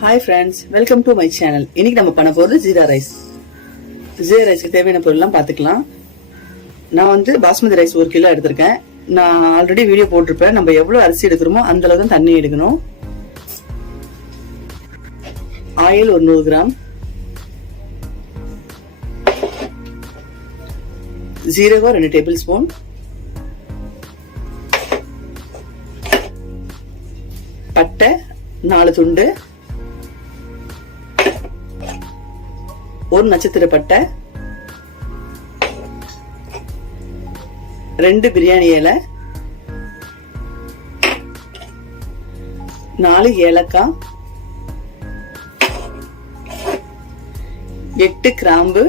Hi friends, welcome to my channel. இன்னைக்கு நம்ம பண்ண போறது ஜீரா ரைஸ். ஜீரா ரைஸ்க்கு தேவையான பொருள்லாம் பார்த்துக்கலாம். நான் வந்து பாஸ்மதி ரைஸ் 1 கிலோ எடுத்திருக்கேன். நான் ஆல்ரெடி வீடியோ போட்டிருப்பேன். நம்ம எவ்வளவு அரிசி எடுக்கிறோமோ அந்த அளவு தான் தண்ணி எடுக்கணும். ஆயில் 100 கிராம், ஜீரகம் 2 டேபிள் ஸ்பூன், பட்டை 4 துண்டு, 1 நட்சத்திர பட்டை, 2 பிரியாணி இலை, 4 ஏலக்காய், 8 கிராம்பு,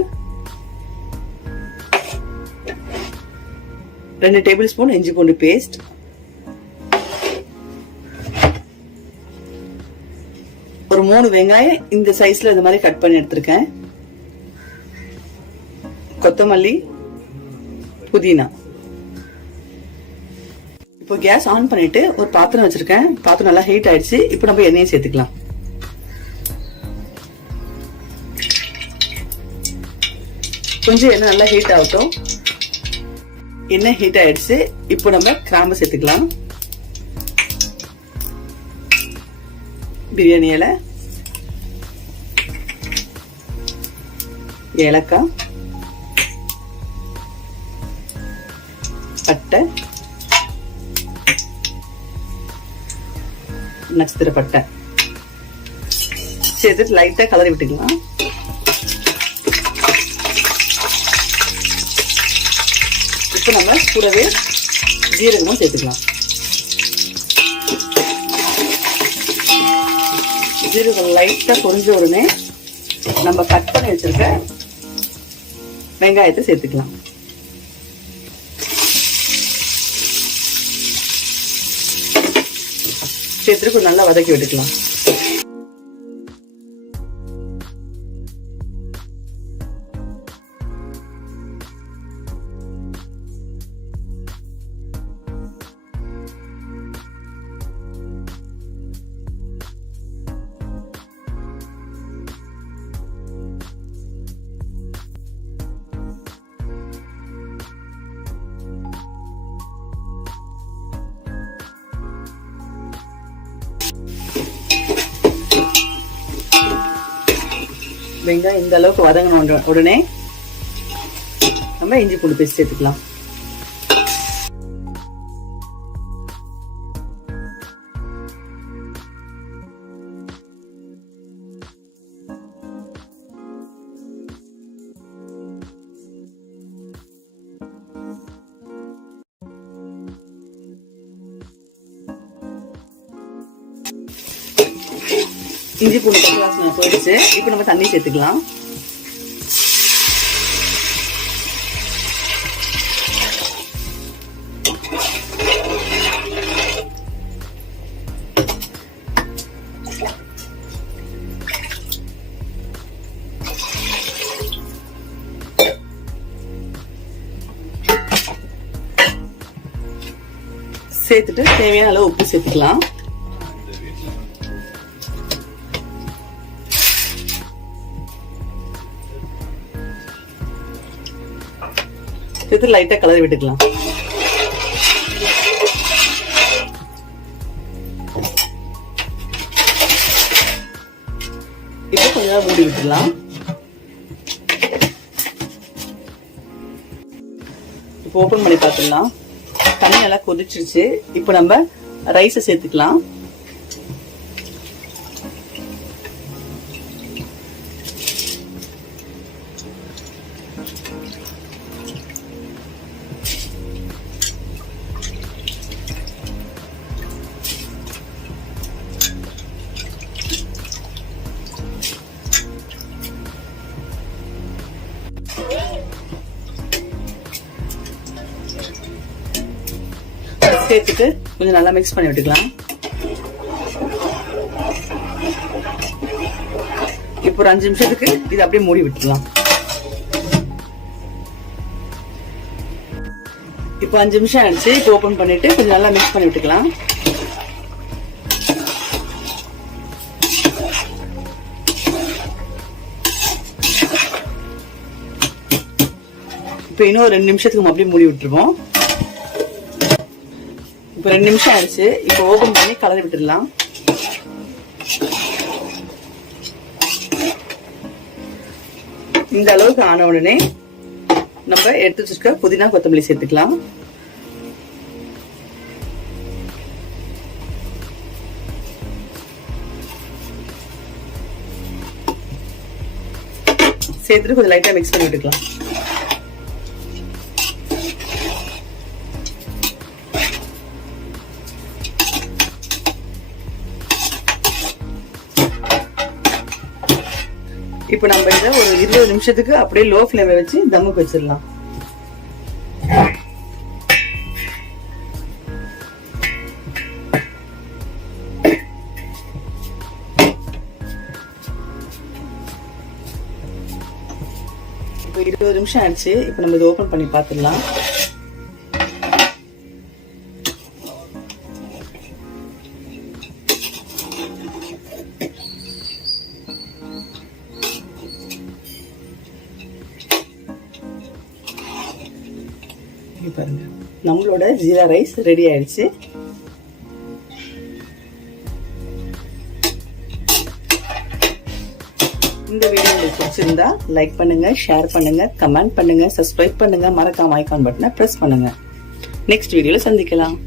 2 டேபிள் ஸ்பூன் இஞ்சி பூண்டு பேஸ்ட், ஒரு 3 வெங்காயம் இந்த சைஸ்ல இந்த மாதிரி கட் பண்ணி எடுத்திருக்கேன், கொத்தமல்லி, புதினா. இப்போ கேஸ் ஆன் பண்ணிட்டு ஒரு பாத்திரம் வச்சிருக்கேன். பாத்திரம் நல்லா ஹீட் ஆயிடுச்சு. இப்போ நம்ம எண்ணெயை சேர்த்துக்கலாம். கொஞ்சம் எண்ணெய் நல்லா ஹீட் ஆகட்டும். எண்ணெய் ஹீட் ஆயிடுச்சு. இப்போ நம்ம கிராம்பு சேர்த்துக்கலாம், பிரியாணி இலை, ஏலக்காய், பட்டை, நட்சத்திர பட்டை சேர்த்து லைட்டா கலரி விட்டுக்கலாம். இப்ப நம்ம கூடவே ஜீரகமும் சேர்த்துக்கலாம். ஜீரகம் லைட்டா பொரிஞ்ச உடனே நம்ம கட் பண்ணி வச்சிருக்க வெங்காயத்தை சேர்த்துக்கலாம். சேர்த்து நல்லா வதக்கி விட்டுக்கலாம். வெங்காயம் இந்த அளவுக்கு வதங்கின உடனே நம்ம இஞ்சி பூண்டு பேஸ்ட் சேர்த்துக்கலாம். இஞ்சி பூண்டு பச்சை வாசனை போயிடுச்சு. இப்போ நம்ம தண்ணி சேர்த்துக்கலாம். சேர்த்துட்டு தேவையான அளவு உப்பு சேர்த்துக்கலாம். சேர்த்து லைட்டா கலரி விட்டுக்கலாம். இப்போ கொஞ்ச நேரம் மூடி விட்டுடலாம். இப்போ ஓபன் பண்ணி பார்த்துடலாம். தண்ணி நல்லா கொதிச்சிருச்சு. இப்போ நம்ம ரைஸை சேர்த்துக்கலாம். சேர்த்துட்டு கொஞ்சம் நல்லா மிக்ஸ் பண்ணி விட்டுக்கலாம். இப்போ ஒரு 5 நிமிஷத்துக்கு இது அப்படியே மூடி விட்டுக்கலாம். இப்போ 5 நிமிஷம் ஆயிடுச்சு. இப்போ ஓபன் பண்ணிட்டு கொஞ்சம் நல்லா மிக்ஸ் பண்ணி விட்டுக்கலாம். இப்போ இன்னும் 2 நிமிஷத்துக்கு அப்படியே மூடி விட்டுருவோம். இப்போ 2 நிமிஷம் ஆயிடுச்சு. இப்போ ஓபன் பண்ணி கலரி விட்டுடலாம். இந்த அளவுக்கு ஆன உடனே நம்ம எடுத்து வச்சிருக்க புதினா கொத்தமல்லி சேர்த்துக்கலாம். சேர்த்துட்டு கொஞ்சம் லைட்டா மிக்ஸ் பண்ணி விட்டுக்கலாம். இப்ப நம்ம இதை ஒரு 20 நிமிஷத்துக்கு அப்படியே லோ ஃப்ளேம்ல வச்சு தம்முக்கு வச்சிடலாம். இப்போ 20 நிமிஷம் ஆயிடுச்சு. இப்ப நம்ம இதை ஓபன் பண்ணி பார்த்துடலாம். பாருங்க, நம்மளோட ஜீரா ரைஸ் ரெடி ஆயிடுச்சு. இந்த வீடியோ உங்களுக்கு பிடிச்சிருந்தா லைக் பண்ணுங்க, ஷேர் பண்ணுங்க, கமெண்ட் பண்ணுங்க, சப்ஸ்கிரைப் பண்ணுங்க, மறக்காம ஐகான் பட்டனை பிரஸ் பண்ணுங்க. நெக்ஸ்ட் வீடியோல சந்திக்கலாம்.